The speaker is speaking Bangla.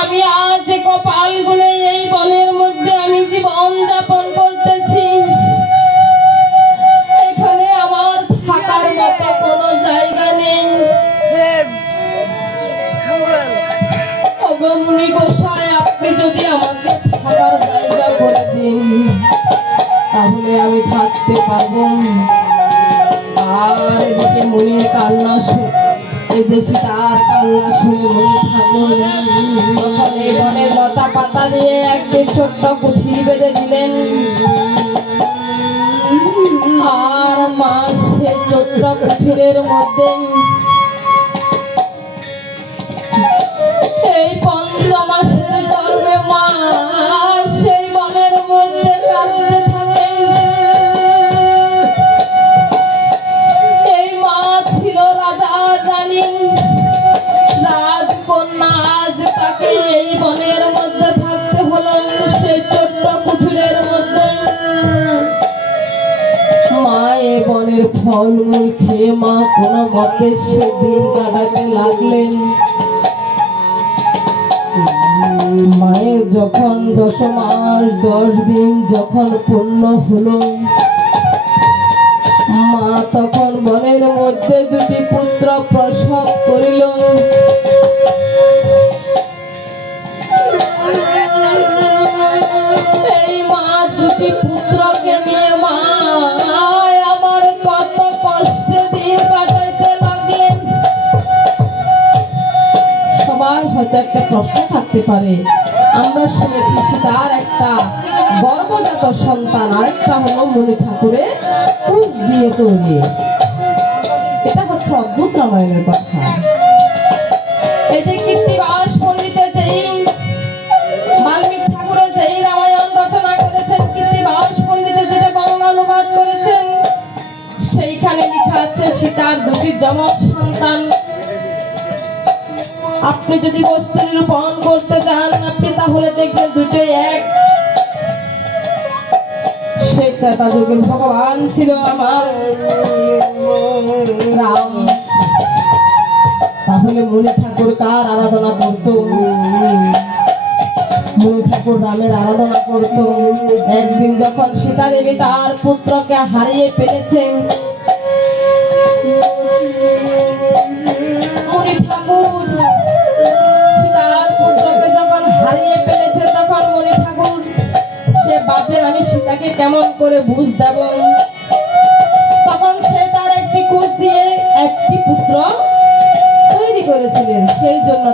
আমি আজ কপাল গুনে এই বনের মধ্যে আমি জীবন যাপন করতেছি। এখানে আমার থাকার মতো কোনো জায়গা নেই। মুনি গোসাই, আপনি যদি আমাকে থাকার জায়গা করে দিন তাহলে আমি থাকতে পারবো। আর এদিকে মুনির কান্না এই দেশে তার কান্না শুনে মনে ঠাকুর তখন এই বনের লতা পাতা দিয়ে একটি ছোট্ট কুঠির বেঁধে দিলেন। আর মা সেই ছোট্ট কুঠিরের মধ্যে এই পঞ্চমাসের গর্ভে মা সেই বনের মধ্যে কাঁদতে থাকে। এই মা ছিল রাজা রানী, রাজকন্যা, আজ তাকে এই বনের মধ্যে থাকতে হলো, সেই ছোট্ট কুঠিরের মধ্যে। মা এই বনের ফলমূল খেয়ে মা কোনো মতে সে দিন কাটাতে লাগলেন। মায়ের যখন 10 মাস 10 দিন যখন পূর্ণ হলো, মা তখন বনের মধ্যে 2টি পুত্র প্রসব করিল। এই মা 2টি পুত্রকে নিয়ে মা আমার কত কষ্টে দিন কাটাইতে লাগলেন। সবার হয়তো একটা প্রশ্ন থাকতে পারে, আমরা শুনেছি সীতার একটা গর্ভজাত সন্তান, আরেকটা হলো মনি ঠাকুরের কুশ দিয়ে তৈরি। এটা হচ্ছে অদ্ভুত রামায়ণের কথা। এই যে কীর্তিবাস পণ্ডিতের যেই বাল্মীকি ঠাকুরের যেই রামায়ণ রচনা করেছেন, কীর্তিবাস পণ্ডিতের যেটা বাংলা অনুবাদ করেছেন, সেইখানে লেখা আছে সীতার 2টি যমজ সন্তান। আপনি যদি বস্তু নিরূপণ করতে চান আপনি তাহলে দেখবেন 2টোই এক। সেই ত্রেতা যুগে ভগবান ছিল আমার রাম। তাহলে মনি ঠাকুর কার আরাধনা করত? মনি ঠাকুর রামের আরাধনা করত। একদিন যখন সীতা দেবী তার পুত্রকে হারিয়ে ফেলেছেন, মনি ঠাকুর সীতার পুত্রকে যখন হারিয়ে ফেলেছে, তখন মনি ঠাকুর সে ভাবলেন আমি সীতাকে কেমন করে বুঝ দেব। তখন সে তার একটি কুশ দিয়ে একটি পুত্র তৈরি করেছিলেন। সেই জন্য